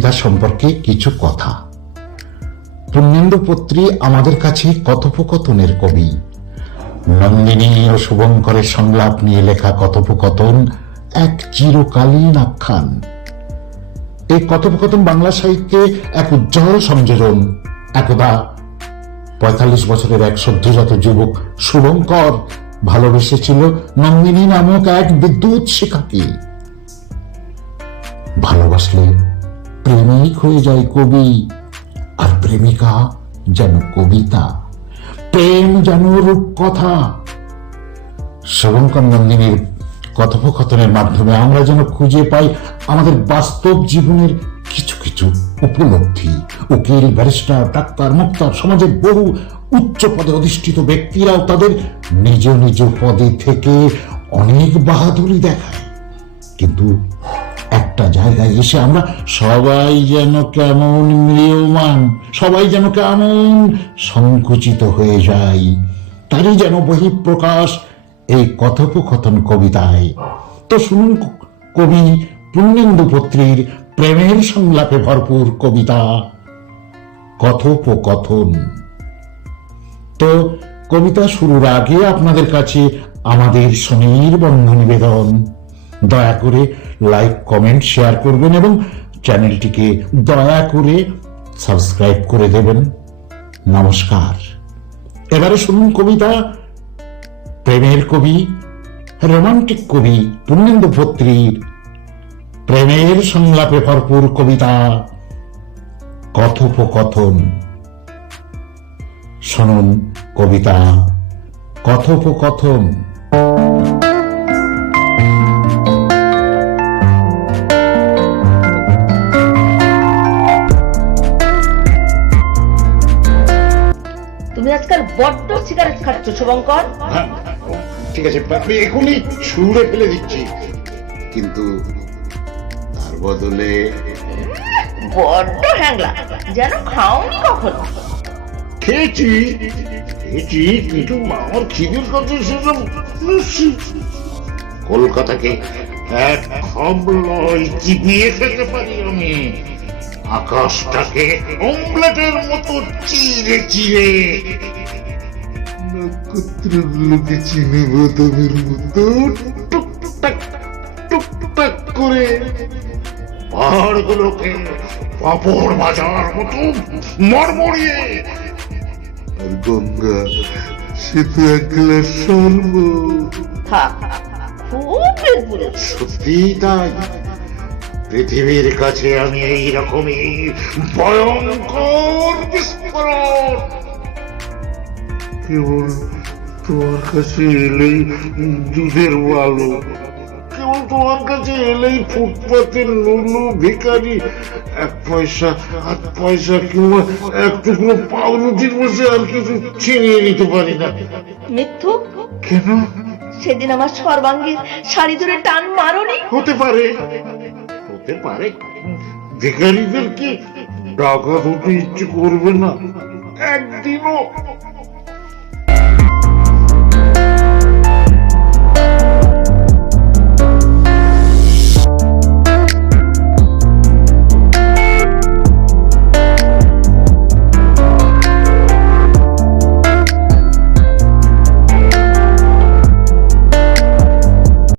সম্পর্কে কিছু কথা। পুণ্যেন্দু পত্রী আমাদের কাছে কথোপকথনের কবি। নন্দিনী ও শুভঙ্করের সংলাপ নিয়ে লেখা কথোপকথন এক চিরকালীন আখ্যান। এই কথোপকথন বাংলা সাহিত্যে এক উজ্জ্বল সংযোজন। একদা পঁয়তাল্লিশ বছরের এক সদ্যজাত যুবক শুভঙ্কর ভালোবেসেছিল নন্দিনী নামক এক বিদ্যুৎ শিখাকে। ভালোবাসলে প্রেমিক হয়ে যায় কবি, আর প্রেমিকা যেন কবিতা। প্রেম যেন রূপকথা। শুভঙ্কর নন্দিনীর কথোপকথনের মাধ্যমে আমরা যেন খুঁজে পাই আমাদের বাস্তব জীবনের কিছু কিছু উপলব্ধি। উকিল, ব্যারিস্টার, ডাক্তার, মুক্তার, সমাজের বহু উচ্চ পদে অধিষ্ঠিত ব্যক্তিরাও তাদের নিজ নিজ পদে থেকে অনেক বাহাদুরি দেখায়। কিন্তু একটা জায়গায় এসে আমরা সবাই যেন কেমন ম্রিয়মান, সবাই যেন কেমন সংকুচিত হয়ে যাই, তারই যেন বহিঃপ্রকাশ এই কথোপকথন কবিতায়। তো শুনুন কবি পুণ্যেন্দু পত্রীর প্রেমের সংলাপে ভরপুর কবিতা। কথোপকথন। তো কবিতা শুরুর আগে আপনাদের কাছে আমাদের সুনির্বন্ধ নিবেদন। দয়া করে লাইক কমেন্ট শেয়ার করবেন এবং চ্যানেলটিকে দয়া করে সাবস্ক্রাইব করে দেবেন। নমস্কার। এবারে শুনুন কবিতা। প্রেমের কবি, রোমান্টিক কবি পূর্ণেন্দু ভত্রীর প্রেমের সংলাপে ভরপুর কবিতা। কথোপকথন। শুনুন কবিতা। কথোপকথন। বড্ড সিগারেট খাচ্ছ শুভঙ্কর। হ্যাঁ, ঠিক আছে আমি এখনই ছুঁড়ে ফেলে দিচ্ছি। কিন্তু তার বদলে বড্ড হ্যাংলা যেন খাওনি কখনো। খেয়েছি খেয়েছি কিন্তু আমার খিদের কাছে সেসব। কলকাতাকে এক খাবলয় চিবিয়ে খেতে পারি আমি। আকাশটাকে অমলেটের মতো চিরে চিরে চিনে বাদামের মতো টুকটাক টুকটাক করে পাহাড়গুলোকে পাপড় ভাজার মতো মরমরিয়ে। আর গঙ্গা সে তো এক গ্লাস পুড়েছে সত্যি তাই? পৃথিবীর কাছে আমি এই রকমই ভয়ঙ্কর বিস্ফোরণ। কেবল তোমার কাছে এলেই দুধের বালু কেবল তোমার কাছে এলেই ফুটপাতের নুলু ভিখারি। এক পয়সা পয়সা কিংবা এক টুকরো পাউরুটির বসে আর কিছু ছিনিয়ে নিতে পারি না। মিথ্যু? কেন? সেদিন আমার সর্বাঙ্গীর শাড়ি ধরে টান মারনি। হতে পারে। হতে পারে। ভিখারিদের কি টাকা দুটো ইচ্ছে করবে না? একদিনও